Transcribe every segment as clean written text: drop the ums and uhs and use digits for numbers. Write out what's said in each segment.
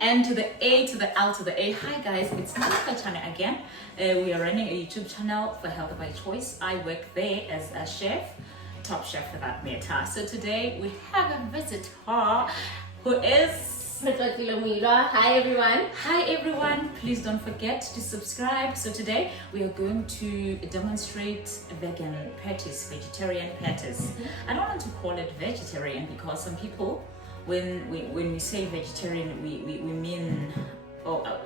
N to the A to the L to the A. Hi guys, it's Tlotly channel again. We are running a YouTube channel for Health by Choice. I work there as a chef, top chef for that matter. So today we have a visitor who is Hi everyone. Hi everyone, please don't forget to subscribe. So today we are going to demonstrate vegan patties, vegetarian patties. I don't want to call it vegetarian because some people, when we say vegetarian, we mean,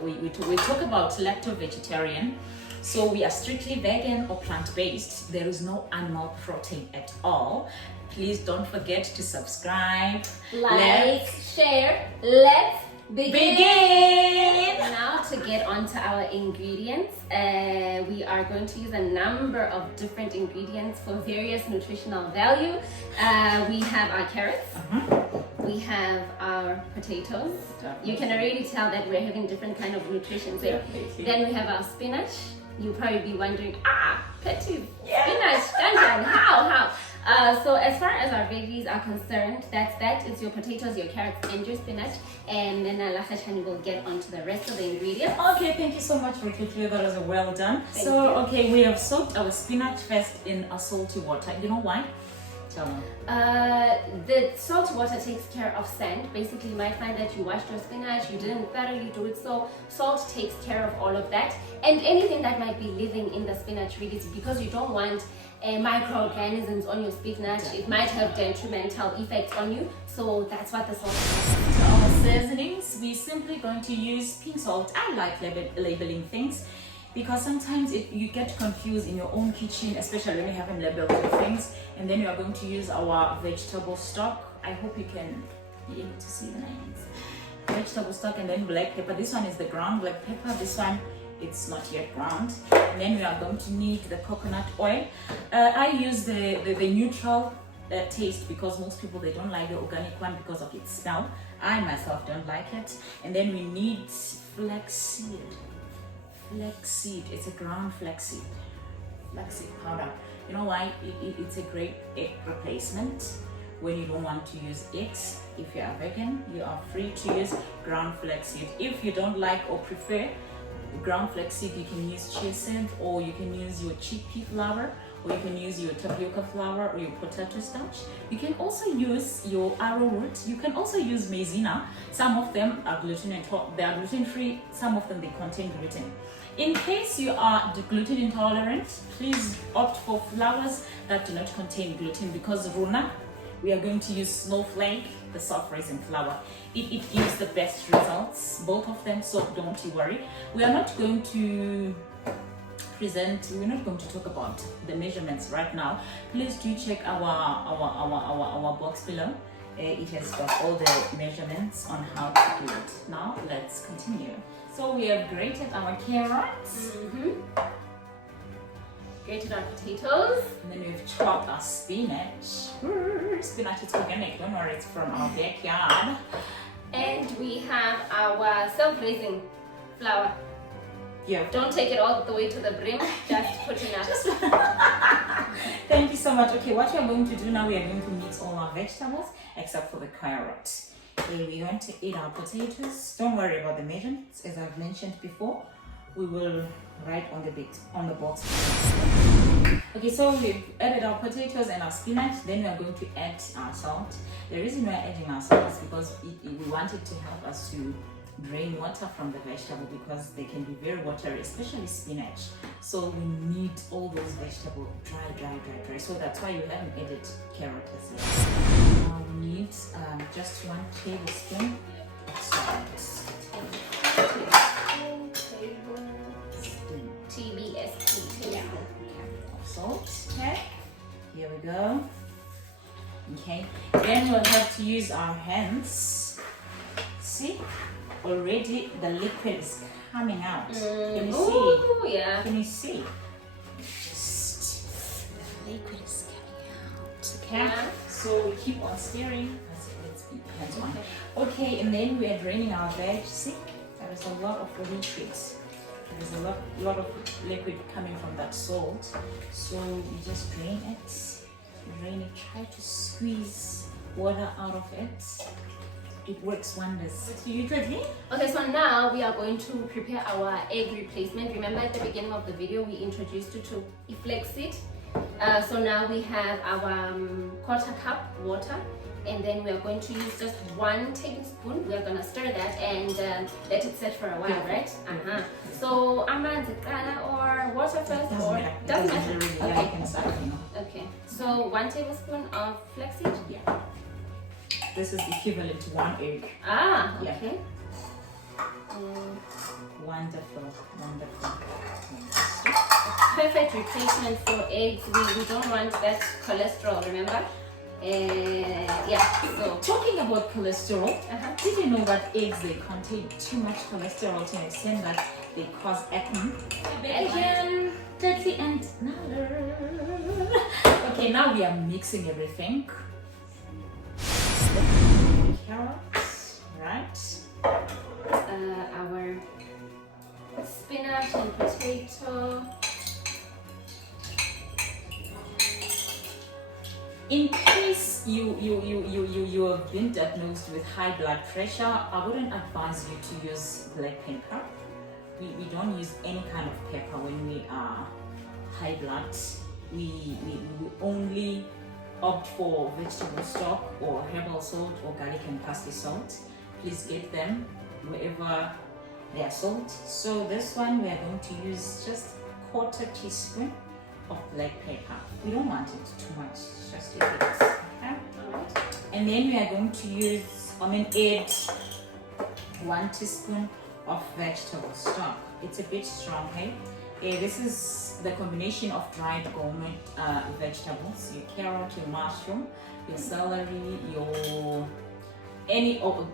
we talk about lacto-vegetarian. So we are strictly vegan or plant-based. There is no animal protein at all. Please don't forget to subscribe, Like, share. Let's begin. Now to get onto our ingredients, we are going to use a number of different ingredients for various nutritional value. We have our carrots. We have our potatoes. You can already tell that we're having different kind of nutrition. So then we have our spinach. You'll probably be wondering, patties, spinach, ganjan, how? So as far as our veggies are concerned, that is your potatoes, your carrots, and your spinach. And then Lakashani will get onto the rest of the ingredients. Okay, thank you so much, Tlotly. That was well done. Thank you. Okay, we have soaked our spinach first in a salty water. You know why? Tell me. The salt water takes care of sand. Basically, you might find that you washed your spinach, you didn't thoroughly do it, so salt takes care of all of that. And anything that might be living in the spinach, really, because you don't want microorganisms on your spinach. It might have detrimental effects on you, so that's what the salt is. Our seasonings, we're simply going to use pink salt. I like labeling things because sometimes you get confused in your own kitchen, especially when you haven't labeled your things. And then we are going to use our vegetable stock. I hope you can be able to see the names. Vegetable stock, and then black pepper. This one is the ground black pepper. This one, it's not yet ground. And then we are going to need the coconut oil. I use the neutral taste because most people, they don't like the organic one because of its smell. I myself don't like it. And then we need flaxseed. Flaxseed, it's a ground flaxseed powder. You know why? It's a great egg replacement when you don't want to use eggs. If you are vegan, you are free to use ground flaxseed. If you don't like or prefer ground flaxseed, you can use chia seed, or you can use your chickpea flour, or you can use your tapioca flour or your potato starch. You can also use your arrowroot. You can also use maizena. Some of them are they are gluten free. Some of them, they contain gluten. In case you are gluten intolerant, please opt for flours that do not contain gluten, because runa, we are going to use snowflake, the soft raisin flour. It gives the best results, both of them, so don't you worry. We are not going to we're not going to talk about the measurements right now. Please do check our box below. It has got all the measurements on how to do it. Now let's continue. So we have grated our carrots. Grated our potatoes. And then we've chopped our spinach. Spinach is organic, don't worry, it's from our backyard. And we have our self-raising flour. Yeah. Don't take it all the way to the brim, just put enough. Thank you so much. Okay, what we are going to do now, we are going to mix all our vegetables except for the carrots. Okay, we want to eat our potatoes. Don't worry about the measurements, as I've mentioned before. We will write on the box. Okay, so we've added our potatoes and our spinach. Then we are going to add our salt. The reason we are adding our salt is because we want it to help us to drain water from the vegetable, because they can be very watery, especially spinach. So we need all those vegetables dry. So that's why you haven't added carrot as well. We need just 1 tablespoon of salt. Tbsp. Yeah. Of salt. Okay. Here we go. Okay. Then we'll have to use our hands. See? Already the liquid is coming out. Can you see? Ooh, yeah. Can you see? Just the liquid is coming out. Okay. Yeah. So we keep on stirring. Let's be hands on. Okay, and then we are draining our veg. See? There is a lot of liquid. There's a lot of liquid coming from that salt. So you just drain it. Try to squeeze water out of it. It works wonders. So you Tlotly? Okay, so now we are going to prepare our egg replacement. Remember at the beginning of the video, we introduced you to flax seed. So now we have our quarter cup water, and then we are going to use just 1 tablespoon. We are going to stir that and let it set for a while, right? So amanzi or water first, or doesn't matter. Really. Okay. Yeah, you can start, you know. Okay. So 1 tablespoon of flax seed. Yeah. This is equivalent to 1 egg. Ah, Yeah. okay. Wonderful, wonderful. Perfect replacement for eggs. We don't want that cholesterol, remember? Yeah, so Talking about cholesterol, did you know that eggs, they contain too much cholesterol to an extent that they cause acne? Again, Tlotly and Nala. Okay, now we are mixing everything. Carrots, right? our spinach and potato. In case you have been diagnosed with high blood pressure, I wouldn't advise you to use black pepper. We don't use any kind of pepper when we are high blood. We only opt for vegetable stock or herbal salt or garlic and parsley salt. Please get them wherever they are sold. So this one we are going to use just 1/4 teaspoon of black pepper. We don't want it too much, just a bit. Okay? Alright. And then we are going to add 1 teaspoon of vegetable stock. It's a bit strong, hey? This is the combination of dried gourmet vegetables, your carrot, your mushroom, your celery, your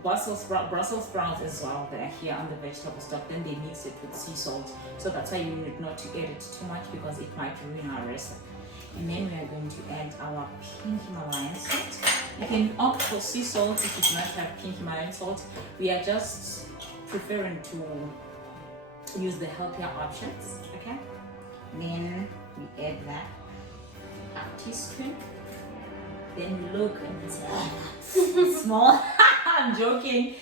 Brussels sprouts as well. They are here on the vegetable stock. Then they mix it with sea salt. So that's why you need not to add it too much because it might ruin our recipe. And then we are going to add our pink Himalayan salt. You can opt for sea salt if you do not have pink Himalayan salt. We are just preferring to use the healthier options. Okay. Then we add that 1/2 teaspoon. Then we look and it's small. I'm joking.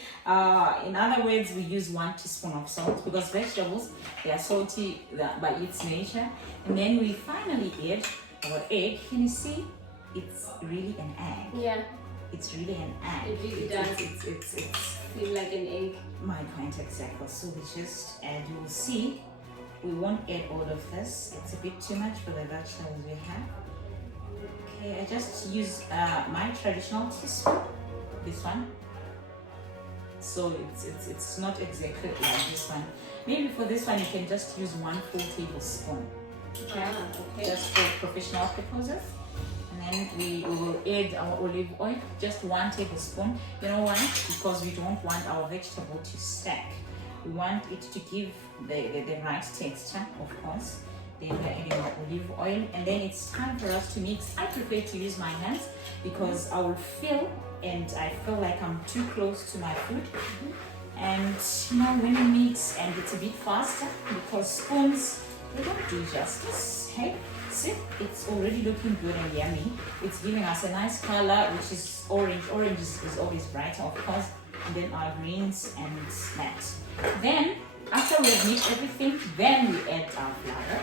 In other words, we use 1 teaspoon of salt because vegetables, they are salty by its nature. And then we finally add our egg. Can you see? It's really an egg. Yeah, It's really an egg. it really does. It's Feel like an egg. my point exactly. So we just add, you will see, we won't add all of this. It's a bit too much for the vegetables we have. Okay, I just use my traditional teaspoon, this one. So it's not exactly like this one. Maybe for this one you can just use 1 full tablespoon. Okay, Okay. just for professional purposes. And then we will add our olive oil, just 1 tablespoon. You know why? Because we don't want our vegetable to stack. We want it to give the right texture, of course. Then we're adding our olive oil, and then it's time for us to mix. I prefer to use my hands because I will feel, and I feel like I'm too close to my food. And you know, when you mix and it's a bit faster because spoons, they don't do justice. Hey, see, it's already looking good and yummy. It's giving us a nice color, which is orange. Orange is always brighter, of course. And then our greens and that. Then after we've mixed everything, then we add our flour.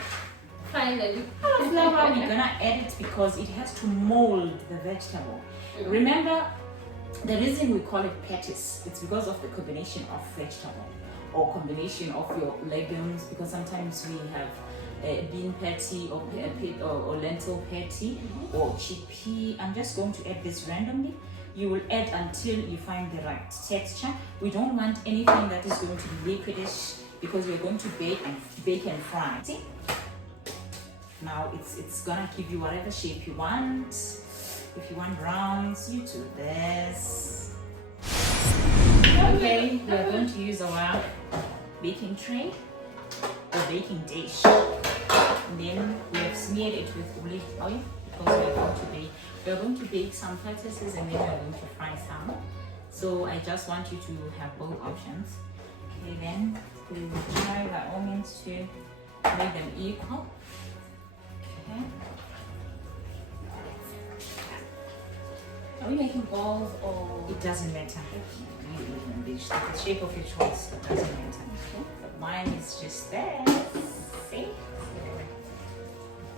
Finally. Our flour, we're gonna add it because it has to mold the vegetable. Remember, the reason we call it patties, it's because of the combination of vegetable or combination of your legumes, because sometimes we have a bean patty or lentil patty or chickpea. I'm just going to add this randomly. You will add until you find the right texture. We don't want anything that is going to be liquidish because we're going to bake and fry. See? Now it's gonna give you whatever shape you want. If you want rounds, you do this. Okay, we are going to use our baking tray or baking dish. And then we have smeared it with olive oil because we are going to bake some lettuces and then we are going to fry some. So I just want you to have both options. Okay, then we will try by all means to make them equal. Okay. Are we making balls or? It doesn't matter. The shape of your choice, it doesn't matter. Okay. But mine is just there. See?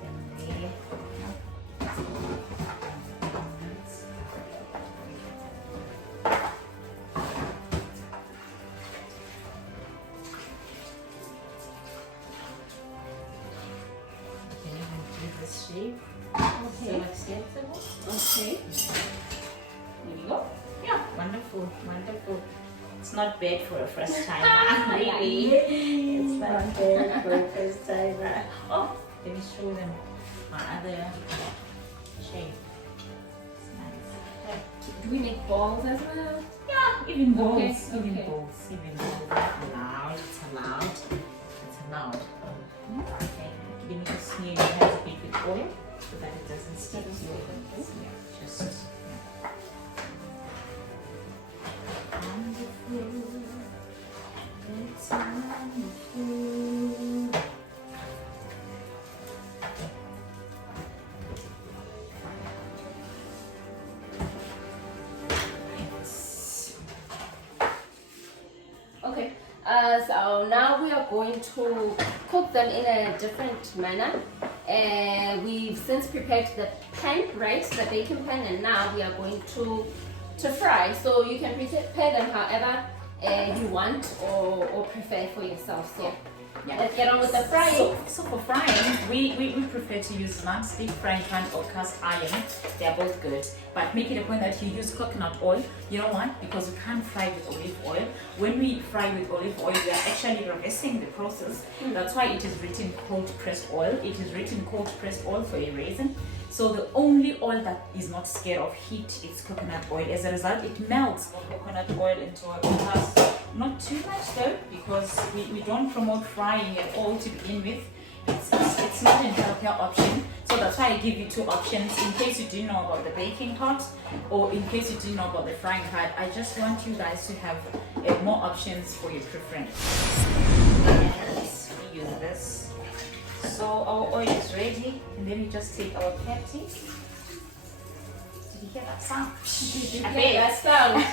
And there. Shape. Okay. So acceptable. Okay. There you go. Yeah, wonderful, wonderful. It's not bad for a first time. Really. It's not bad for a first time. Oh, let me show them my other shape. It's nice. Do we make balls as well? Yeah, even balls. Okay, Even okay. balls. Even balls. Allowed. It's allowed. It's allowed. Okay. Then you just need to have a bit with oil so that it doesn't stick to your hands. Yeah, just. Wonderful. It's wonderful. Yes. Okay. So now we are going to cook them in a different manner. We've since prepared the pan, right? The baking pan, and now we are going to fry. So you can prepare them however you want or prefer for yourself. So Yeah. let's get on with the frying. So for frying, we prefer to use non-stick frying pan or cast iron. They are both good, but make it a point that you use coconut oil. You know why? Because you can't fry with olive oil. When we fry with olive oil, we are actually reversing the process. That's why it is written cold pressed oil. It is written cold pressed oil for a reason. So the only oil that is not scared of heat is coconut oil. As a result, it melts the coconut oil into a glass. Not too much though, because we don't promote frying at all to begin with. It's not a healthier option. So that's why I give you two options in case you didn't know about the baking pot or in case you didn't know about the frying pan. I just want you guys to have more options for your preference. Yes, we use this. So our oil is ready, and then we just take our patty. Did you hear that sound? Did you hear that sound?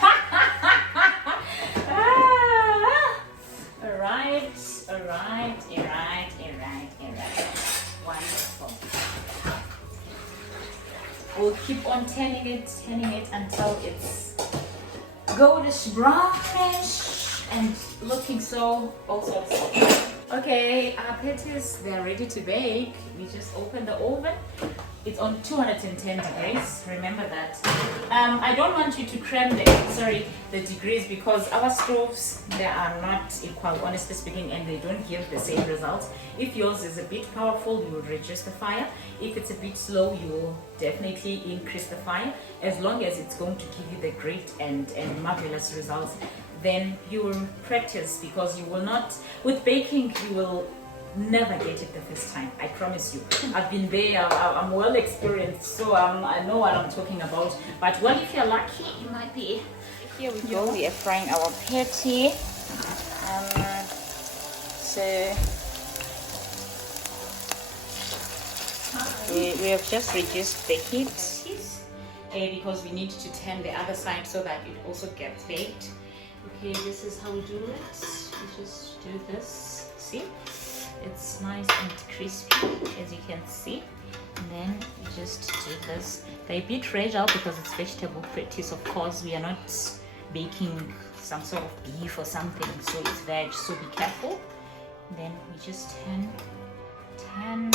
Alright. Wonderful. We'll keep on turning it until it's goldish brownish and looking so also. Okay, our patties, they're ready to bake. We just open the oven. It's on 210 degrees. Remember that. I don't want you to cram the degrees because our stoves, they are not equal, honestly speaking, and they don't give the same results. If yours is a bit powerful, you will reduce the fire. If it's a bit slow, you will definitely increase the fire. As long as it's going to give you the great and marvelous results, then you will practice, because you will not, with baking, you will never get it the first time. I promise you. I've been there. I'm well experienced, so I know what I'm talking about. But well, if you're lucky, you might be. Here we go. We are frying our patty. So we have just reduced the heat because we need to turn the other side so that it also gets baked. Okay, this is how we do it. We just do this. See? It's nice and crispy, as you can see. And then we just do this. They're a bit fragile because it's vegetable patties. Of course, we are not baking some sort of beef or something, so it's veg, so be careful. And then we just turn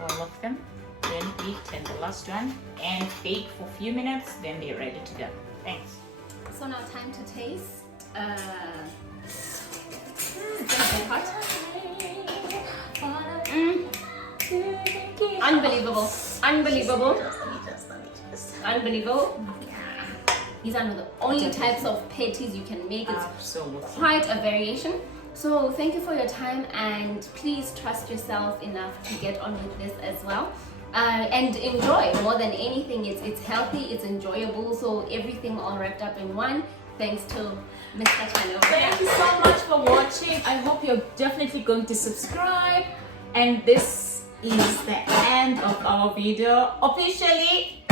all of them. Then we turn the last one and bake for a few minutes. Then they're ready to go. Thanks. So now time to taste. It's very hot. Unbelievable. Unbelievable. Unbelievable. These are not the only types of patties you can make. It's quite a variation. So thank you for your time, and please trust yourself enough to get on with this as well. And enjoy. More than anything, it's healthy, it's enjoyable, so everything all wrapped up in one. Thanks to Mr. Channel. Thank you so much for watching. I hope you're definitely going to subscribe. And this is the end of our video officially.